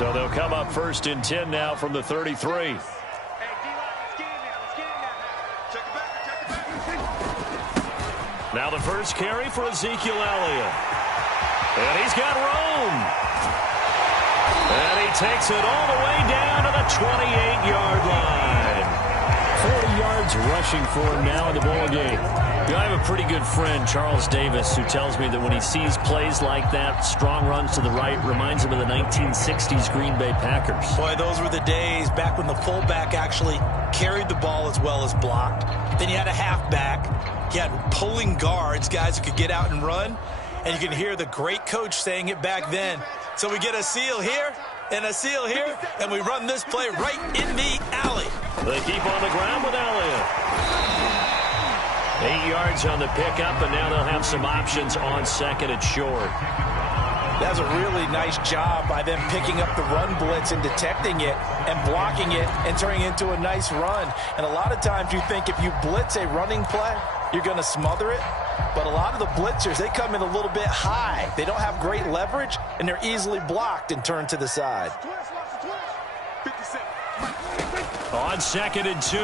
So they'll come up 1st and 10 now from the 33. Now the first carry for Ezekiel Elliott. And he's got room. And he takes it all the way down to the 28-yard line. 40 yards rushing for him now in the ball game. I have a pretty good friend, Charles Davis, who tells me that when he sees plays like that, strong runs to the right, reminds him of the 1960s Green Bay Packers. Boy, those were the days back when the fullback actually carried the ball as well as blocked. Then you had a halfback. You had pulling guards, guys who could get out and run. And you can hear the great coach saying it back then. So we get a seal here and a seal here, and we run this play right in the alley. They keep on the ground with Elliott. 8 yards on the pickup, and now they'll have some options on 2nd and short. That's a really nice job by them picking up the run blitz and detecting it and blocking it and turning it into a nice run. And a lot of times you think if you blitz a running play, you're going to smother it. But a lot of the blitzers, they come in a little bit high. They don't have great leverage, and they're easily blocked and turned to the side. On 2nd and 2,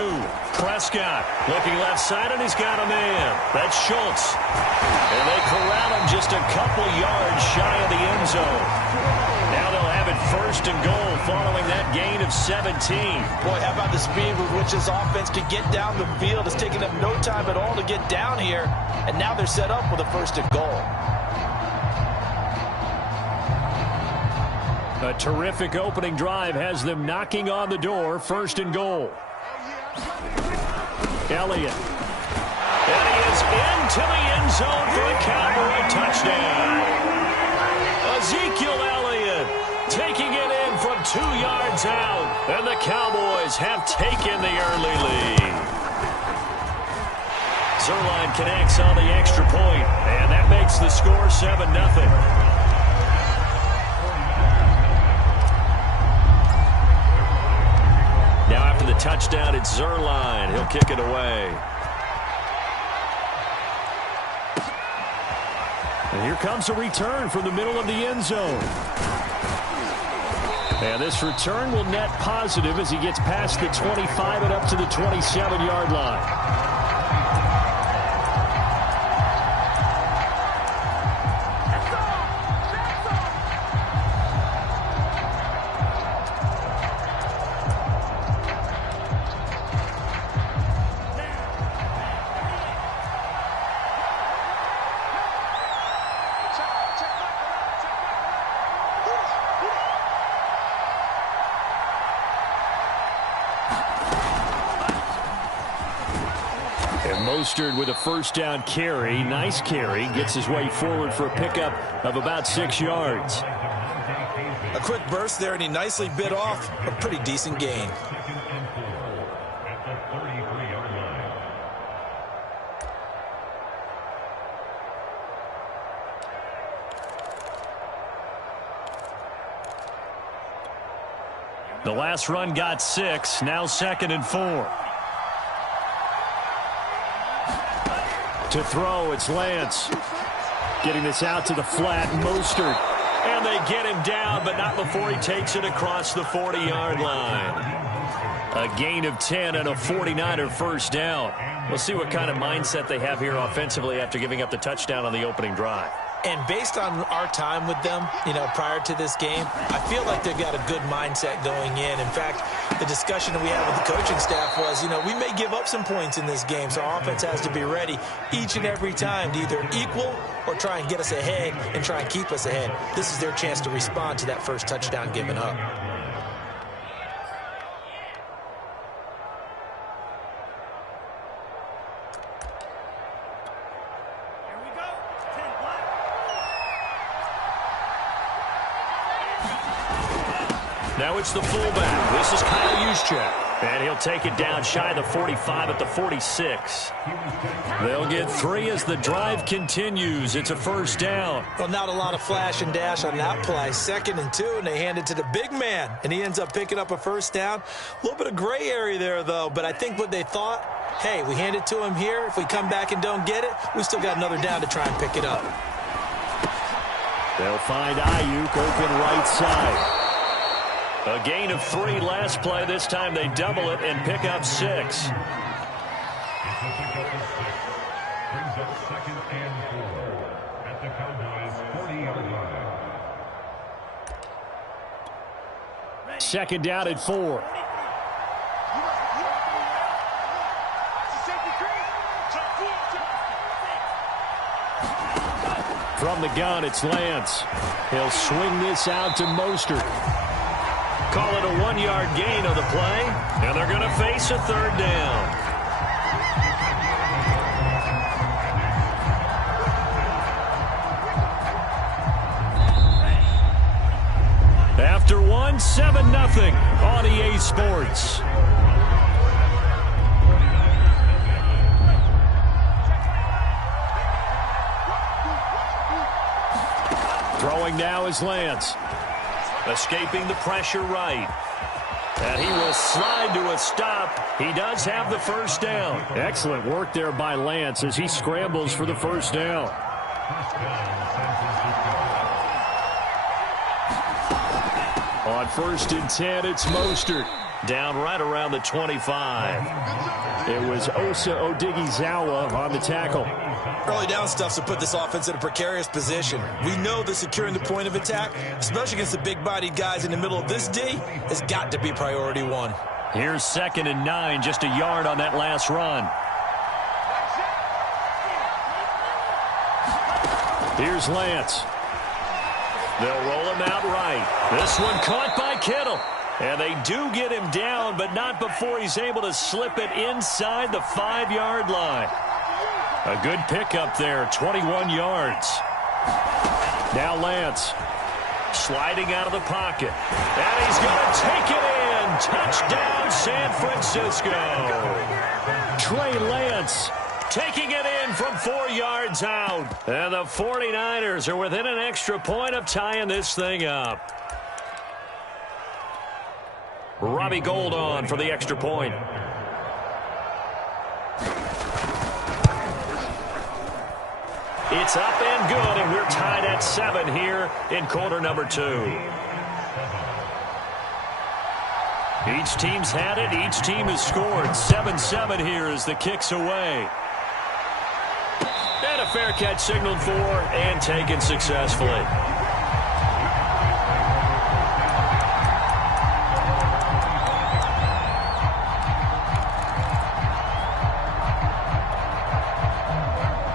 Prescott looking left side, and he's got a man. That's Schultz. And they corral him just a couple yards shy of the end zone. Now they'll have it 1st and goal following that gain of 17. Boy, how about the speed with which this offense can get down the field? It's taking them no time at all to get down here. And now they're set up with a 1st and goal. A terrific opening drive has them knocking on the door. 1st and goal. Elliott. And he is into the end zone for a Cowboy touchdown. Ezekiel Elliott taking it in from 2 yards out. And the Cowboys have taken the early lead. Zuerlein connects on the extra point, and that makes the score 7-0. Now after the touchdown, it's Zuerlein. He'll kick it away. And here comes a return from the middle of the end zone. And this return will net positive as he gets past the 25 and up to the 27-yard line. Mostert with a 1st down carry. Nice carry. Gets his way forward for a pickup of about 6 yards. A quick burst there, and he nicely bit off a pretty decent gain. The last run got 6. Now 2nd and 4. To throw, it's Lance. Getting this out to the flat, Mostert. And they get him down, but not before he takes it across the 40-yard line. A gain of 10 and a 49er 1st down. We'll see what kind of mindset they have here offensively after giving up the touchdown on the opening drive. And based on our time with them, prior to this game, I feel like they've got a good mindset going in. In fact, the discussion that we had with the coaching staff was, we may give up some points in this game, so our offense has to be ready each and every time to either equal or try and get us ahead and try and keep us ahead. This is their chance to respond to that first touchdown given up. Now it's the fullback. This is Kyle Juszczyk. And he'll take it down shy of the 45 at the 46. They'll get 3 as the drive continues. It's a 1st down. Well, not a lot of flash and dash on that play. 2nd and 2, and they hand it to the big man. And he ends up picking up a 1st down. A little bit of gray area there, though. But I think what they thought, hey, we hand it to him here. If we come back and don't get it, we still got another down to try and pick it up. They'll find Ayuk open right side. A gain of 3 last play. This time they double it and pick up 6. Brings up 2nd and 4 at the Cowboys' 40-yard line. 2nd down at 4. From the gun, it's Lance. He'll swing this out to Mostert. Call it a 1-yard gain of the play, and they're going to face a 3rd down. After 1, 7-0 on EA Sports. Throwing now is Lance. Escaping the pressure right. And he will slide to a stop. He does have the 1st down. Excellent work there by Lance as he scrambles for the 1st down. On 1st and 10, it's Mostert. Down right around the 25. It was Osa Odighizuwa on the tackle. Early down stuff to put this offense in a precarious position. We know that securing the point of attack, especially against the big-bodied guys in the middle of this D, has got to be priority 1. Here's 2nd and 9, just a yard on that last run. Here's Lance. They'll roll him out right. This one caught by Kittle. And they do get him down, but not before he's able to slip it inside the 5-yard line. A good pickup there, 21 yards. Now Lance sliding out of the pocket. And he's going to take it in. Touchdown, San Francisco. Trey Lance taking it in from 4 yards out. And the 49ers are within an extra point of tying this thing up. Robbie Gould on for the extra point. It's up and good, and we're tied at 7 here in quarter number 2. Each team's had it. Each team has scored. 7-7 here as the kick's away. And a fair catch signaled for and taken successfully.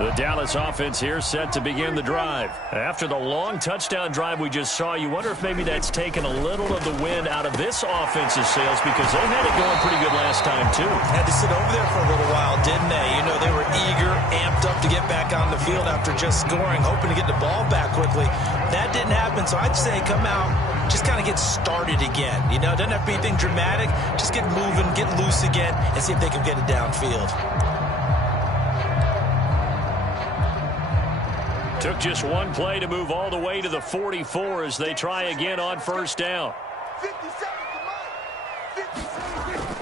The Dallas offense here set to begin the drive. After the long touchdown drive we just saw, you wonder if maybe that's taken a little of the wind out of this offense's sails because they had it going pretty good last time, too. Had to sit over there for a little while, didn't they? You know, they were eager, amped up to get back on the field after just scoring, hoping to get the ball back quickly. That didn't happen, so I'd say come out, just kind of get started again. You know, doesn't have to be anything dramatic. Just get moving, get loose again, and see if they can get it downfield. Took just one play to move all the way to the 44 as they try again on 1st down.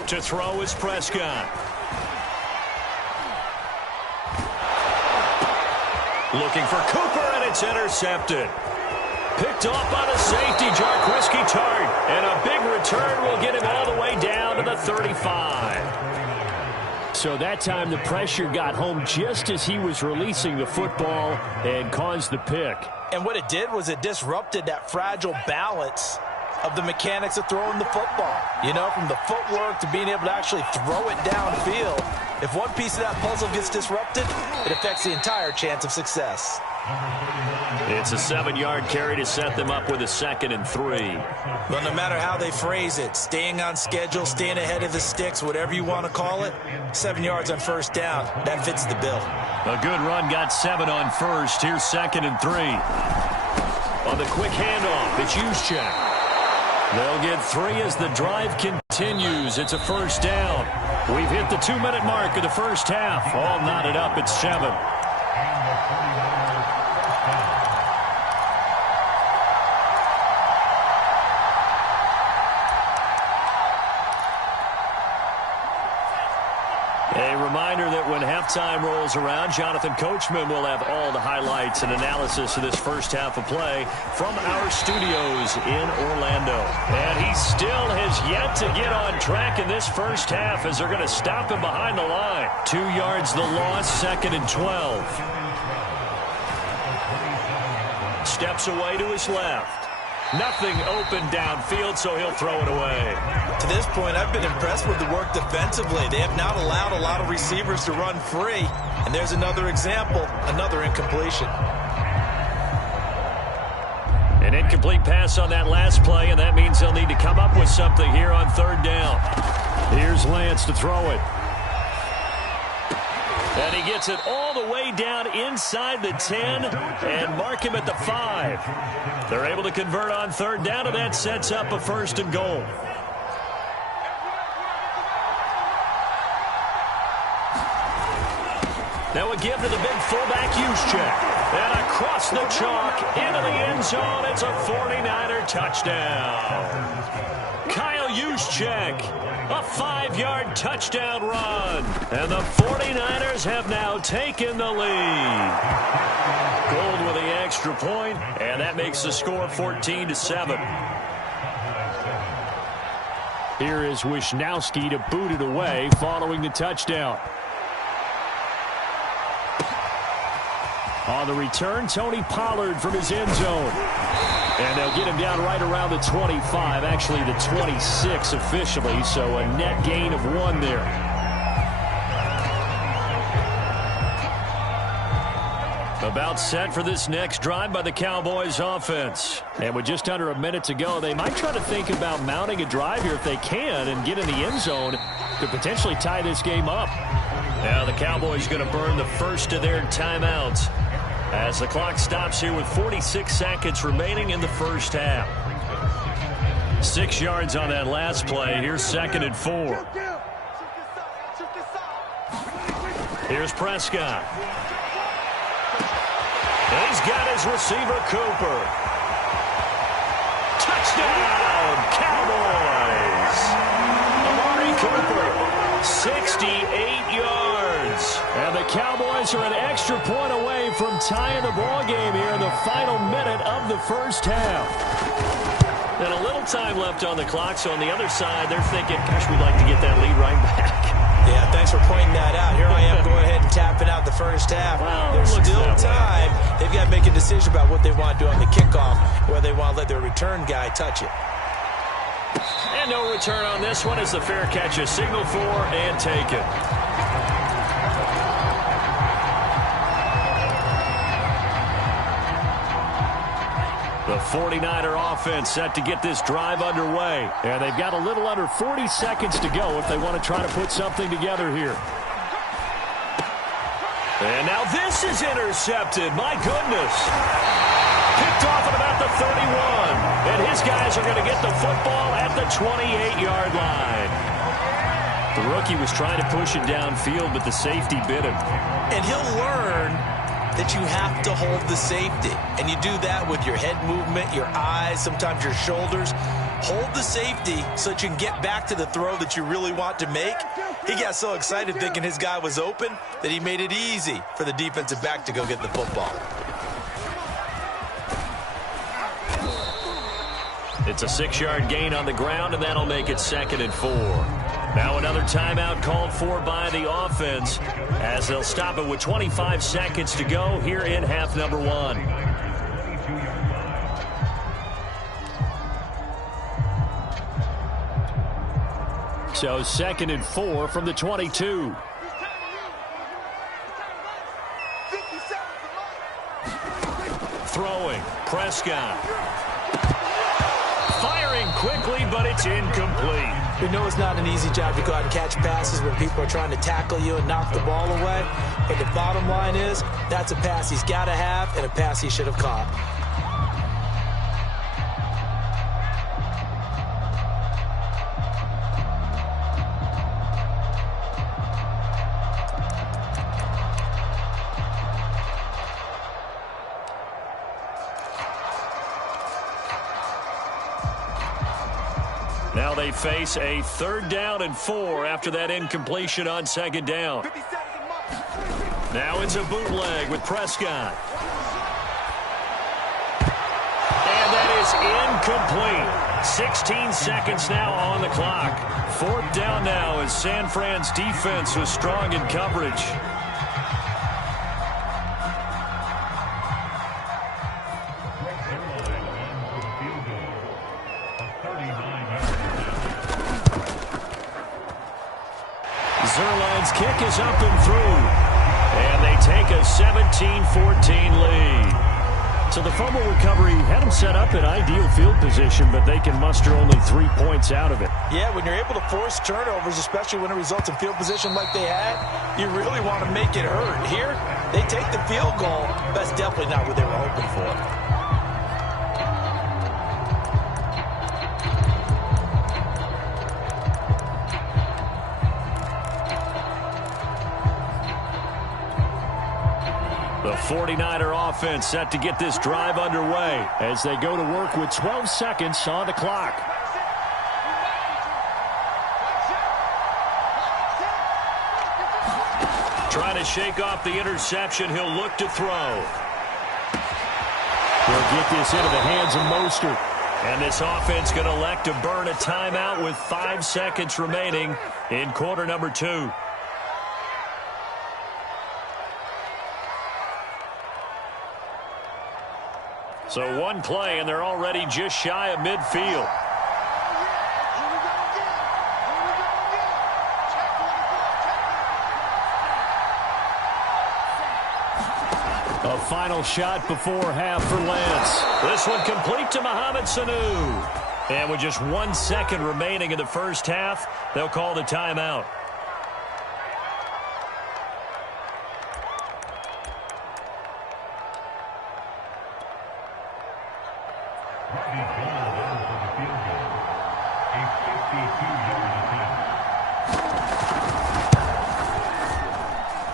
To throw is Prescott. Looking for Cooper, and it's intercepted. Picked off by the safety, Jarquiski Tart. And a big return will get him all the way down to the 35. So that time the pressure got home just as he was releasing the football and caused the pick. And what it did was it disrupted that fragile balance of the mechanics of throwing the football. You know, from the footwork to being able to actually throw it downfield. If one piece of that puzzle gets disrupted, it affects the entire chance of success. It's a 7-yard carry to set them up with a 2nd and 3. Well, no matter how they phrase it, staying on schedule, staying ahead of the sticks, whatever you want to call it, 7 yards on 1st down, that fits the bill. A good run got 7 on 1st. Here's 2nd and 3. On the quick handoff, it's Juszczyk. They'll get 3 as the drive continues. It's a 1st down. We've hit the 2-minute mark of the first half. All knotted up at 7. reminder that when halftime rolls around, Jonathan Coachman will have all the highlights and analysis of this first half of play from our studios in Orlando. And he still has yet to get on track in this first half as they're going to stop him behind the line. 2 yards the loss, 2nd and 12. Steps away to his left. Nothing open downfield, so he'll throw it away. To this point, I've been impressed with the work defensively. They have not allowed a lot of receivers to run free. And there's another example, another incompletion. An incomplete pass on that last play, and that means they'll need to come up with something here on 3rd down. Here's Lance to throw it. And he gets it all the way down inside the 10 and mark him at the 5. They're able to convert on 3rd down, and that sets up a 1st and goal. Now a give to the big fullback Juszczyk. And across the chalk into the end zone. It's a 49er touchdown. Kyle Juszczyk, a 5-yard touchdown run. And the 49ers have now taken the lead. Gold with the extra point, and that makes the score 14-7. Here is Wisnowski to boot it away following the touchdown. On the return, Tony Pollard from his end zone. And they'll get him down right around the 25, actually the 26 officially, so a net gain of 1 there. About set for this next drive by the Cowboys offense. And with just under a minute to go, they might try to think about mounting a drive here if they can and get in the end zone to potentially tie this game up. Now the Cowboys going to burn the first of their timeouts as the clock stops here with 46 seconds remaining in the first half. 6 yards on that last play. Here's 2nd and 4. Here's Prescott. And he's got his receiver, Cooper. Touchdown, Cowboys! Amari Cooper, 68 yards. And the Cowboys are an extra point away from tying the ball game here in the final minute of the first half. And a little time left on the clock, so on the other side, they're thinking, gosh, we'd like to get that lead right back. Yeah, thanks for pointing that out. Here I am going ahead and tapping out the first half. Well, there's still time. They've got to make a decision about what they want to do on the kickoff, whether they want to let their return guy touch it. And no return on this one as the fair catch is signaled for and taken. The 49er offense set to get this drive underway. And they've got a little under 40 seconds to go if they want to try to put something together here. And now this is intercepted. My goodness. Picked off at about the 31. And his guys are going to get the football at the 28-yard line. The rookie was trying to push it downfield, but the safety bit him. And he'll learn that you have to hold the safety. And you do that with your head movement, your eyes, sometimes your shoulders. Hold the safety so that you can get back to the throw that you really want to make. He got so excited thinking his guy was open that he made it easy for the defensive back to go get the football. It's a 6-yard gain on the ground, and that'll make it 2nd and 4. Now another timeout called for by the offense as they'll stop it with 25 seconds to go here in half number 1. So 2nd and 4 from the 22. Throwing, Prescott. Firing quickly, but it's incomplete. We know it's not an easy job to go out and catch passes when people are trying to tackle you and knock the ball away. But the bottom line is, that's a pass he's got to have and a pass he should have caught. Now they face a 3rd down and 4 after that incompletion on 2nd down. Now it's a bootleg with Prescott. And that is incomplete. 16 seconds now on the clock. 4th down now as San Fran's defense was strong in coverage. Zerline's kick is up and through. And they take a 17-14 lead. So the fumble recovery had them set up in ideal field position, but they can muster only 3 points out of it. Yeah, when you're able to force turnovers, especially when it results in field position like they had, you really want to make it hurt. Here, they take the field goal. That's definitely not what they were hoping for. The 49er offense set to get this drive underway as they go to work with 12 seconds on the clock. Trying to shake off the interception. He'll look to throw. He'll get this into the hands of Mostert. And this offense going to elect to burn a timeout with 5 seconds remaining in quarter number 2. So one play, and they're already just shy of midfield. A final shot before half for Lance. This one complete to Mohamed Sanu. And with just 1 second remaining in the first half, they'll call the timeout.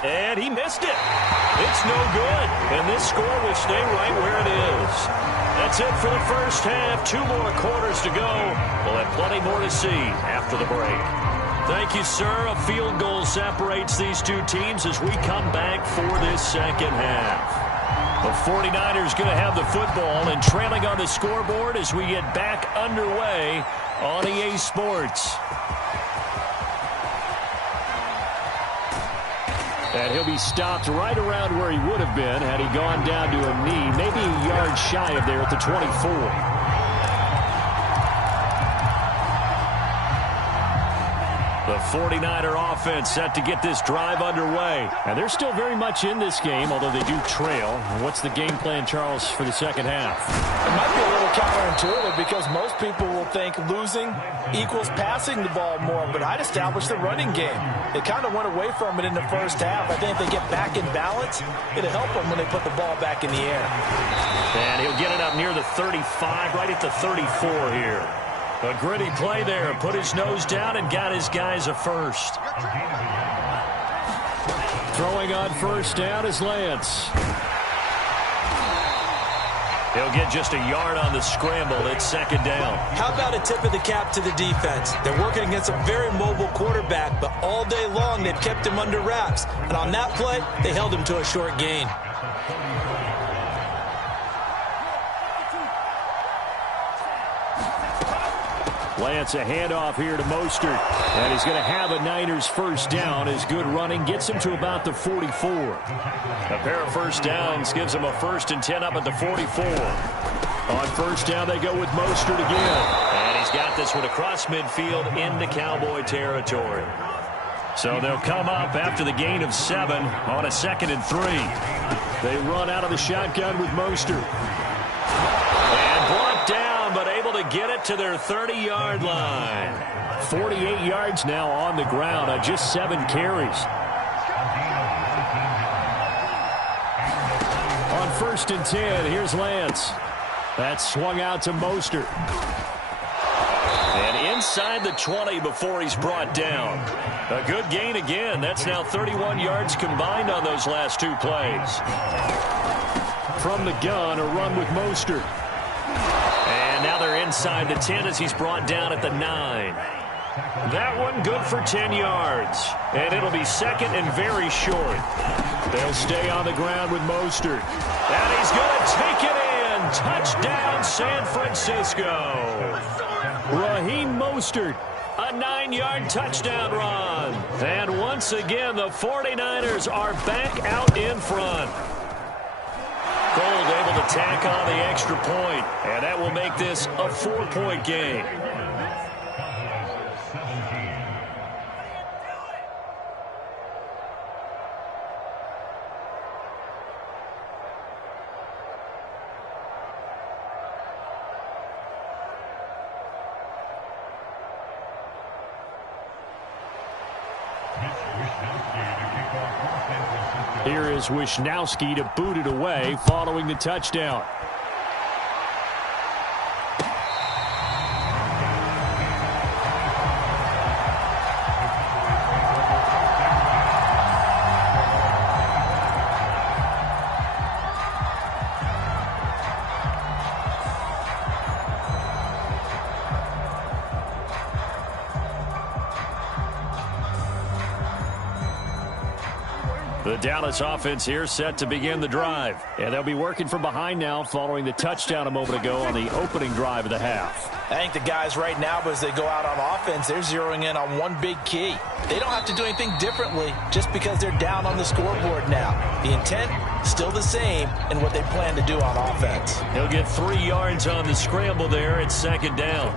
And he missed it. It's no good. And this score will stay right where it is. That's it for the first half. 2 more quarters to go. We'll have plenty more to see after the break. Thank you, sir. A field goal separates these two teams as we come back for this second half. The 49ers going to have the football and trailing on the scoreboard as we get back underway on EA Sports. And he'll be stopped right around where he would have been had he gone down to a knee, maybe a yard shy of there at the 24. The 49er offense set to get this drive underway. And they're still very much in this game, although they do trail. What's the game plan, Charles, for the second half? It might be a little counterintuitive because most people will think losing equals passing the ball more, but I'd establish the running game. They kind of went away from it in the first half. I think if they get back in balance, it'll help them when they put the ball back in the air. And he'll get it up near the 35, right at the 34 here. A gritty play there. Put his nose down and got his guys a first. Throwing on first down is Lance. He'll get just a yard on the scramble. It's second down. How about a tip of the cap to the defense? They're working against a very mobile quarterback, but all day long they've kept him under wraps. And on that play, they held him to a short gain. Lance, a handoff here to Mostert. And he's going to have a Niners first down. His good running gets him to about the 44. A pair of first downs gives him a 1st and 10 up at the 44. On first down, they go with Mostert again. And he's got this one across midfield into Cowboy territory. So they'll come up after the gain of 7 on a 2nd and 3. They run out of the shotgun with Mostert. And brought down, but able to get it to their 30-yard line. 48 yards now on the ground on just 7 carries. On 1st and 10, here's Lance. That's swung out to Mostert. And inside the 20 before he's brought down. A good gain again. That's now 31 yards combined on those last 2 plays. From the gun, a run with Mostert. And now they're inside the 10 as he's brought down at the 9. That one good for 10 yards. And it'll be second and very short. They'll stay on the ground with Mostert. And he's going to take it in. Touchdown, San Francisco. Raheem Mostert, a 9-yard touchdown run. And once again, the 49ers are back out in front. Gold able to tack on the extra point, and that will make this a 4-point game. Here is Wisnowski to boot it away following the touchdown. The Dallas offense here set to begin the drive. And they'll be working from behind now following the touchdown a moment ago on the opening drive of the half. I think the guys right now, as they go out on offense, they're zeroing in on one big key. They don't have to do anything differently just because they're down on the scoreboard now. The intent, still the same in what they plan to do on offense. He'll get 3 yards on the scramble there at second down.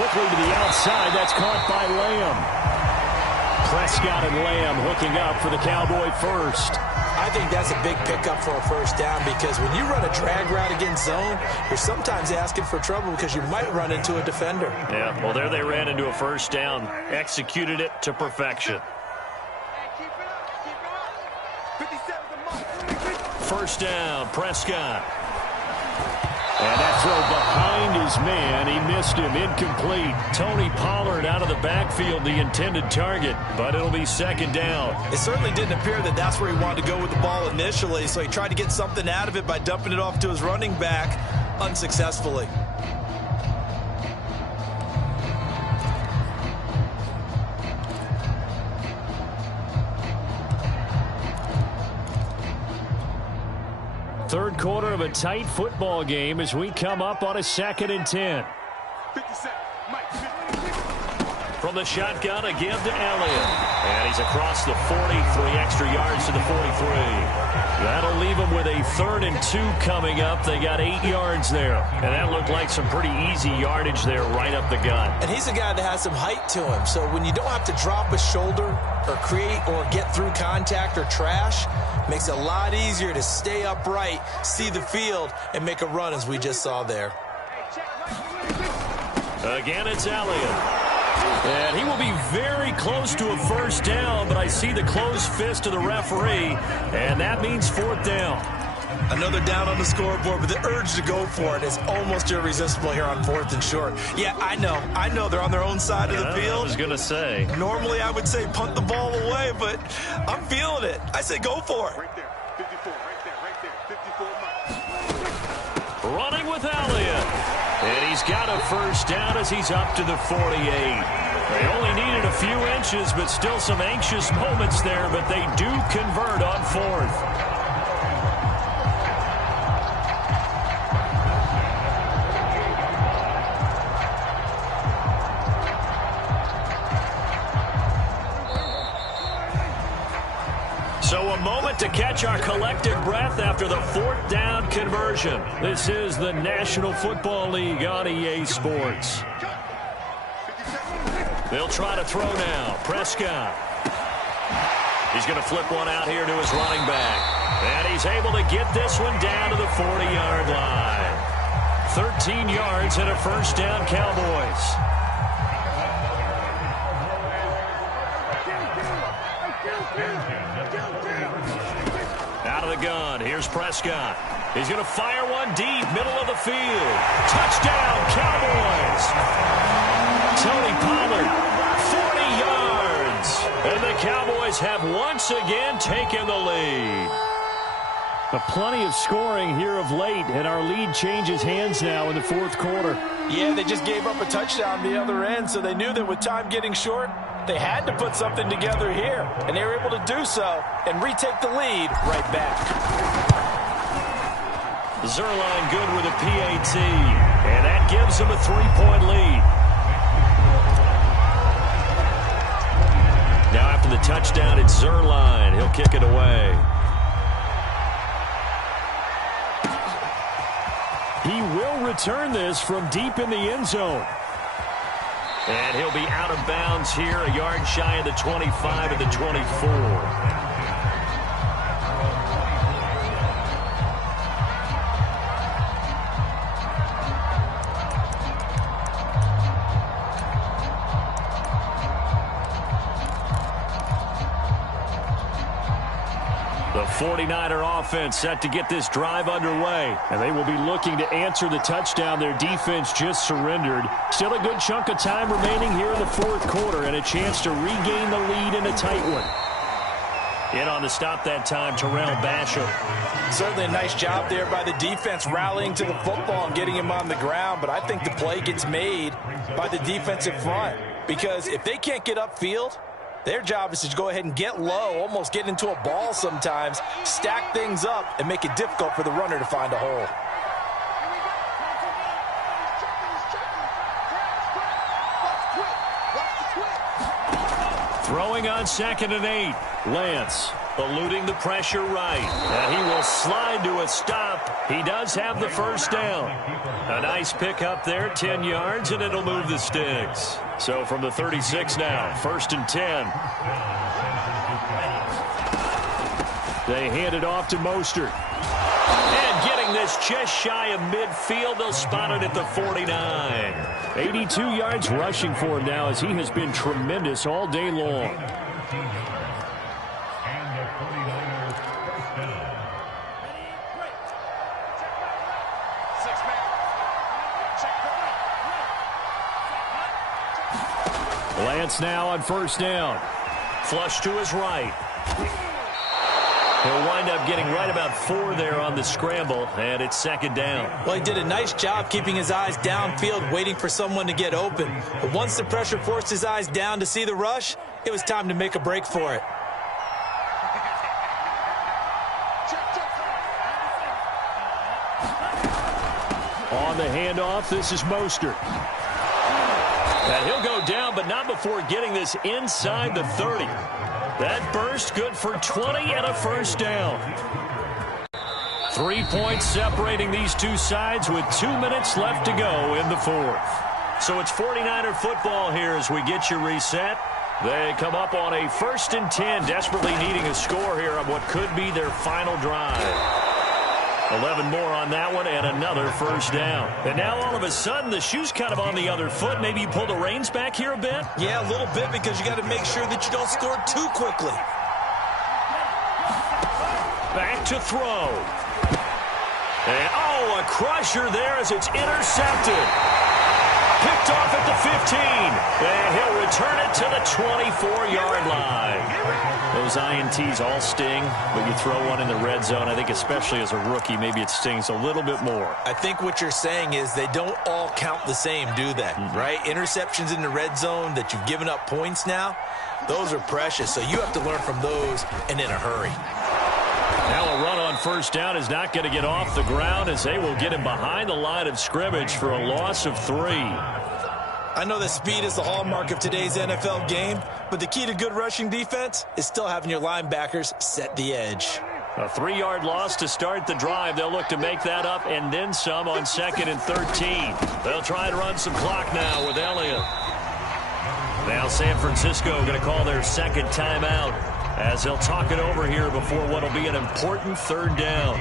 Quickly to the outside. That's caught by Lamb. Prescott and Lamb hooking up for the Cowboy first. I think that's a big pickup for a first down because when you run a drag route against zone, you're sometimes asking for trouble because you might run into a defender. Yeah, well, there they ran into a first down. Executed it to perfection. First down, Prescott. And that throw behind his man. He missed him. Incomplete. Tony Pollard out of the backfield, the intended target. But it'll be second down. It certainly didn't appear that that's where he wanted to go with the ball initially. So he tried to get something out of it by dumping it off to his running back unsuccessfully. Third quarter of a tight football game as we come up on a 2nd and 10. From the shotgun, a give to Elliott. And he's across the 40, 3 extra yards to the 43. That'll leave him with a 3rd and 2 coming up. They got 8 yards there. And that looked like some pretty easy yardage there right up the gut. And he's a guy that has some height to him. So when you don't have to drop a shoulder or create or get through contact or trash, makes it a lot easier to stay upright, see the field, and make a run as we just saw there. Again, it's Elliott. And he will be very close to a first down, but I see the closed fist of the referee, and that means 4th down. Another down on the scoreboard, but the urge to go for it is almost irresistible here on 4th and short. Yeah, I know they're on their own side of the field. I was going to say. Normally I would say punt the ball away, but I'm feeling it. I say go for it. Right there, 54, right there, 54 miles. Running with Elliott. And he's got a first down as he's up to the 48. They only needed a few inches, but still some anxious moments there, but they do convert on 4th. So a moment to catch our collective breath after the 4th down conversion. This is the National Football League on EA Sports. They'll try to throw now. Prescott. He's going to flip one out here to his running back. And he's able to get this one down to the 40-yard line. 13 yards and a first down, Cowboys. Out of the gun, here's Prescott. He's going to fire one deep, middle of the field. Touchdown, Cowboys! Tony Pollard, 40 yards. And the Cowboys have once again taken the lead. But plenty of scoring here of late, and our lead changes hands now in the fourth quarter. Yeah, they just gave up a touchdown the other end, so they knew that with time getting short, they had to put something together here, and they were able to do so and retake the lead right back. Zuerlein good with a PAT, and that gives them a 3-point lead. Now after the touchdown, it's Zuerlein. He'll kick it away. He will return this from deep in the end zone. And he'll be out of bounds here, a yard shy of the 25 of the 24. The 49er offense set to get this drive underway. And they will be looking to answer the touchdown their defense just surrendered. Still a good chunk of time remaining here in the fourth quarter and a chance to regain the lead in a tight one. In on the stop that time, Terrell Basham. Certainly a nice job there by the defense rallying to the football and getting him on the ground, but I think the play gets made by the defensive front because if they can't get upfield, their job is to go ahead and get low, almost get into a ball sometimes, stack things up, and make it difficult for the runner to find a hole. Throwing on 2nd and 8. Lance eluding the pressure right. And he will slide to a stop. He does have the first down. A nice pickup there, 10 yards, and it'll move the sticks. So from the 36 now, 1st and 10. They hand it off to Mostert. And getting this just shy of midfield, they'll spot it at the 49. 82 yards rushing for him now as he has been tremendous all day long. Lance now on 1st down. Flush to his right. He'll wind up getting right about 4 there on the scramble, and it's 2nd down. Well, he did a nice job keeping his eyes downfield, waiting for someone to get open. But once the pressure forced his eyes down to see the rush, it was time to make a break for it. On the handoff, this is Mostert. And he'll go down, but not before getting this inside the 30. That burst good for 20 and a 1st down. 3 points separating these two sides with 2 minutes left to go in the fourth. So it's 49er football here as we get you reset. They come up on a 1st and 10, desperately needing a score here on what could be their final drive. 11 more on that one and another 1st down. And now all of a sudden the shoe's kind of on the other foot. Maybe you pull the reins back here a bit? Yeah, a little bit because you got to make sure that you don't score too quickly. Back to throw. And a crusher there as it's intercepted. Picked off at the 15. And he'll return it to the 24-yard line. Those INTs all sting, but you throw one in the red zone. I think especially as a rookie, maybe it stings a little bit more. I think what you're saying is they don't all count the same, do they? Right? Interceptions in the red zone that you've given up points now, those are precious. So you have to learn from those and in a hurry. Now a run on 1st down is not going to get off the ground as they will get him behind the line of scrimmage for a loss of 3. I know that speed is the hallmark of today's NFL game, but the key to good rushing defense is still having your linebackers set the edge. A 3-yard loss to start the drive. They'll look to make that up and then some on 2nd and 13. They'll try and run some clock now with Elliott. Now San Francisco going to call their 2nd timeout as they'll talk it over here before what will be an important 3rd down.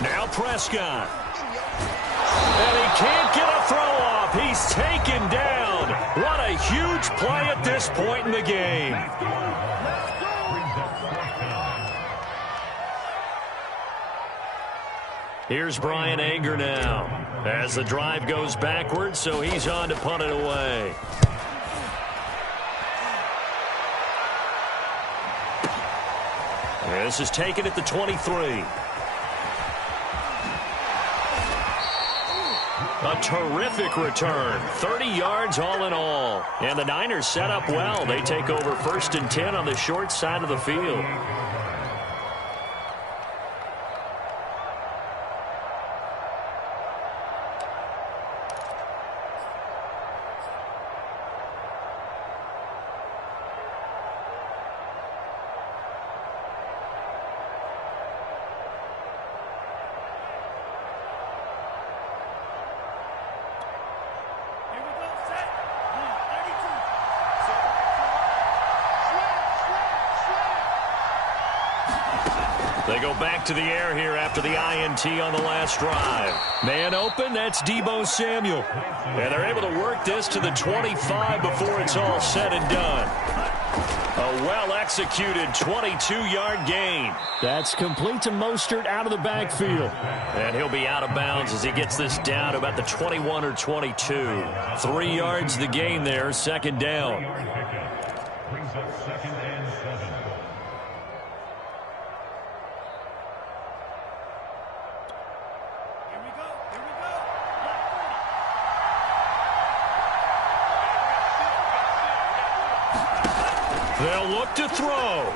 Now Prescott. And he can't get a throw off. He's taken down. What a huge play at this point in the game. Here's Brian Anger now as the drive goes backwards, so he's on to punt it away. This is taken at the 23. A terrific return. 30 yards all in all. And the Niners set up well. They take over 1st and 10 on the short side of the field. They go back to the air here after the INT on the last drive. Man open, that's Deebo Samuel. And they're able to work this to the 25 before it's all said and done. A well-executed 22-yard gain. That's complete to Mostert out of the backfield. And he'll be out of bounds as he gets this down to about the 21 or 22. 3 yards the gain there, 2nd down. Brings up 2nd and 7. They'll look to throw.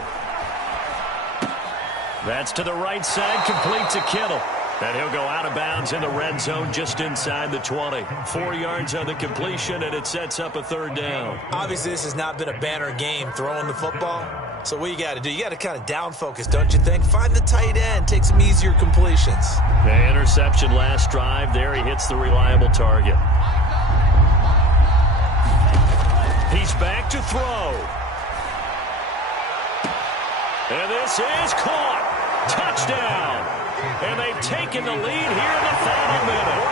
That's to the right side, complete to Kittle. And he'll go out of bounds in the red zone just inside the 20. 4 yards on the completion, and it sets up a 3rd down. Obviously, this has not been a banner game throwing the football. So what you got to do, you got to kind of down focus, don't you think? Find the tight end, take some easier completions. The interception last drive. There he hits the reliable target. He's back to throw. And this is caught. Touchdown. And they've taken the lead here in the final minute.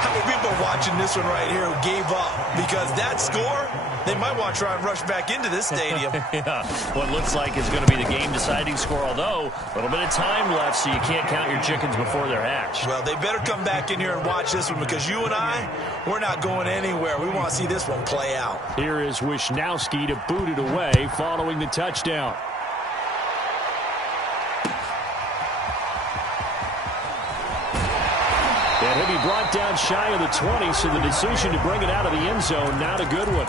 How many people are watching this one right here who gave up? Because that score, they might want to try and rush back into this stadium. Yeah, what looks like is going to be the game-deciding score, although a little bit of time left, so you can't count your chickens before they're hatched. Well, they better come back in here and watch this one because you and I, we're not going anywhere. We want to see this one play out. Here is Wisnowski to boot it away following the touchdown. And he'll be brought down shy of the 20, so the decision to bring it out of the end zone, not a good one.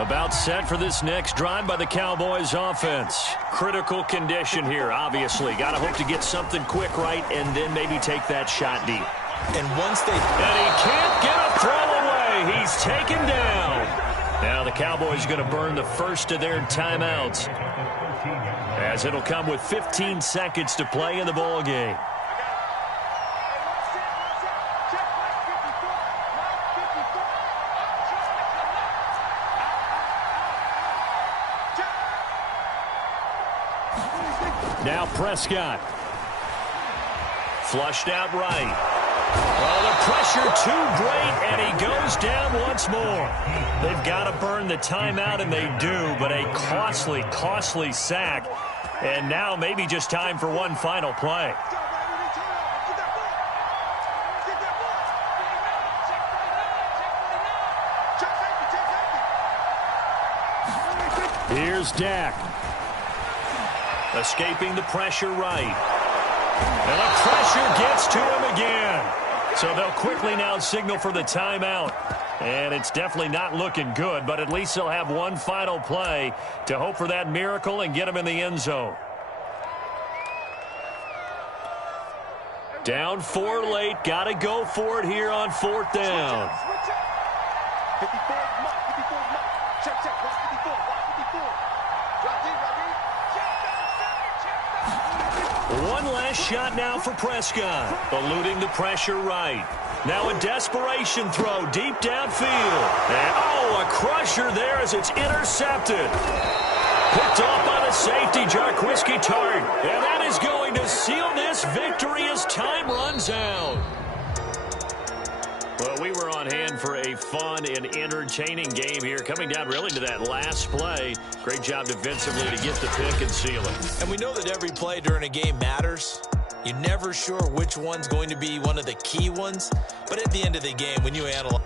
About set for this next drive by the Cowboys offense. Critical condition here, obviously. Got to hope to get something quick right and then maybe take that shot deep. And once they... And he can't get a throw away. He's taken down. Now the Cowboys going to burn the first of their timeouts, as it'll come with 15 seconds to play in the ball game. Now Prescott. Flushed out right. Oh, the pressure too great, and he goes down once more. They've got to burn the timeout, and they do, but a costly, costly sack. And now maybe just time for one final play. Here's Dak. Escaping the pressure right. And the pressure gets to him again. So they'll quickly now signal for the timeout. And it's definitely not looking good, but at least they'll have one final play to hope for that miracle and get him in the end zone. Down 4 late. Got to go for it here on 4th down. One last shot now for Prescott. Eluding the pressure right. Now a desperation throw deep downfield. And, oh, a crusher there as it's intercepted. Picked off by the safety, Jarquiski Tart. And that is going to seal this victory as time runs out. Well, we were on hand for a fun and entertaining game here. Coming down really to that last play. Great job defensively to get the pick and seal it. And we know that every play during a game matters. You're never sure which one's going to be one of the key ones. But at the end of the game, when you analyze